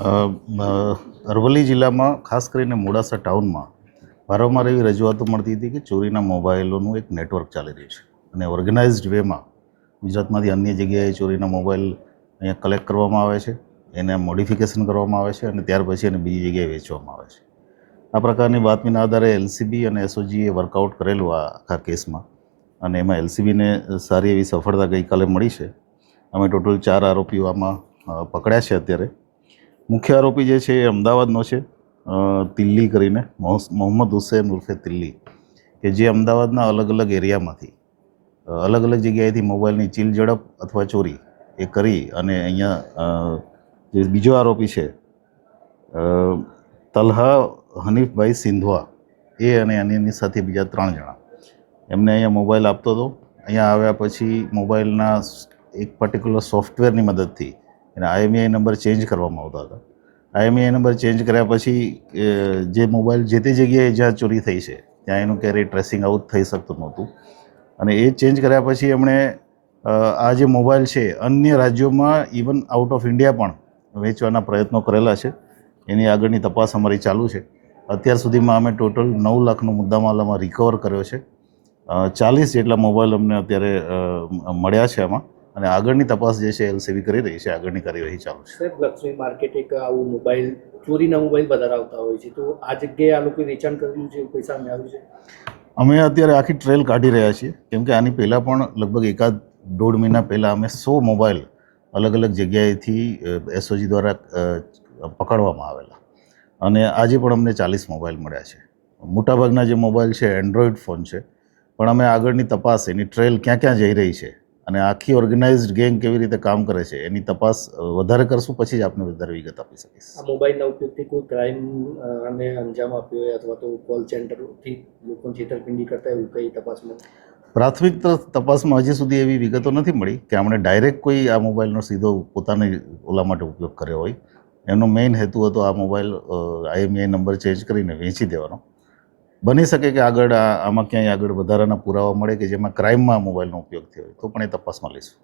અરવલ્લી જિલ્લામાં ખાસ કરીને મોડાસા ટાઉનમાં વારંવાર એવી રજૂઆતો મળતી હતી કે ચોરીના મોબાઈલોનું એક નેટવર્ક ચાલી રહ્યું છે અને ઓર્ગેનાઇઝડ વેમાં ગુજરાતમાંથી અન્ય જગ્યાએ ચોરીના મોબાઈલ અહીંયા કલેક્ટ કરવામાં આવે છે, એને મોડિફિકેશન કરવામાં આવે છે અને ત્યાર પછી એને બીજી જગ્યાએ વેચવામાં આવે છે. આ પ્રકારની બાતમીના આધારે એલસીબી અને એસઓજીએ વર્કઆઉટ કરેલું આ આખા કેસમાં અને એમાં એલસીબીને સારી એવી સફળતા ગઈકાલે મળી છે. અમે ટોટલ 4 આરોપીઓ આમાં પકડ્યા છે. અત્યારે મુખ્ય આરોપી જે છે એ અમદાવાદનો છે, તિલ્લી કરીને મોહમ્મદ હુસૈન ઉર્ફે તિલ્લી, કે જે અમદાવાદના અલગ અલગ એરિયામાંથી અલગ અલગ જગ્યાએથી મોબાઈલની ચીલ ઝડપ અથવા ચોરી એ કરી અને અહીંયા જે બીજો આરોપી છે તલહા હનીફભાઈ સિંધવા, એ અને એની સાથે બીજા 3 જણા એમને અહીંયા મોબાઈલ આપતો હતો. અહીંયા આવ્યા પછી મોબાઈલના એક પર્ટિક્યુલર સોફ્ટવેરની મદદથી એને IMEI નંબર ચેન્જ કરવામાં આવતા હતા. IMEI નંબર ચેન્જ કર્યા પછી જે મોબાઈલ જે તે જગ્યાએ જ્યાં ચોરી થઈ છે ત્યાં એનું ક્યારેય ટ્રેસિંગ આઉટ થઈ શકતું નહોતું અને એ ચેન્જ કર્યા પછી એમણે આ જે મોબાઈલ છે અન્ય રાજ્યોમાં ઇવન આઉટ ઓફ ઇન્ડિયા પણ વેચવાના પ્રયત્નો કરેલા છે. એની આગળની તપાસ અમારી ચાલુ છે. અત્યાર સુધીમાં અમે ટોટલ 9 લાખનો મુદ્દામાલ આમાં રિકવર કર્યો છે. 40 જેટલા મોબાઈલ અમને અત્યારે મળ્યા છે આમાં અને આગળની તપાસ જે છે એલસીબી કરી રહી છે. આગળની કાર્યવાહી ચાલુ છે. સાહેબ, લક્ષ્મી માર્કેટ એક આવું મોબાઈલ ચોરીના મોબાઈલ વધારે આવતા હોય છે, તો આ જગ્યાએ આ લોકોએ વેચાણ કર્યું છે, એવું પૈસા સામે આવ્યું છે? અમે અત્યારે આખી ટ્રેલ કાઢી રહ્યા છીએ, કેમ કે આની પહેલાં પણ લગભગ 1.5 મહિના પહેલાં અમે 100 મોબાઈલ અલગ અલગ જગ્યાએથી એસઓજી દ્વારા પકડવામાં આવેલા અને આજે પણ અમને 40 મોબાઈલ મળ્યા છે. મોટાભાગના જે મોબાઈલ છે એન્ડ્રોઈડ ફોન છે, પણ અમે આગળની તપાસ એની ટ્રેલ ક્યાં ક્યાં જઈ રહી છે અને આખી ઓર્ગેનાઇઝડ ગેંગ કેવી રીતે કામ કરે છે એની તપાસ વધારે કરશું, પછી જ આપને વધારે વિગત આપી શકીશ. આ મોબાઈલના ઉપયોગથી કોઈ ક્રાઇમ અને અંજામ આપ્યો હોય અથવા તો કોલ સેન્ટરથી લોકોને છેતરપિંડી કરતા એવું કંઈ તપાસમાં? પ્રાથમિક તપાસમાં હજી સુધી એવી વિગતો નથી મળી કે આપણે ડાયરેક્ટ કોઈ આ મોબાઈલનો સીધો પોતાની ઓલા માટે ઉપયોગ કર્યો હોય. એનો મેઇન હેતુ હતો આ મોબાઈલ IMEI નંબર ચેન્જ કરીને વેચી દેવાનો. બની શકે કે આગળ આમાં ક્યાંય આગળ વધારાના પુરાવા મળે કે જેમાં ક્રાઇમમાં મોબાઈલનો ઉપયોગ થયો હોય તો પણ એ તપાસમાં લઈશું.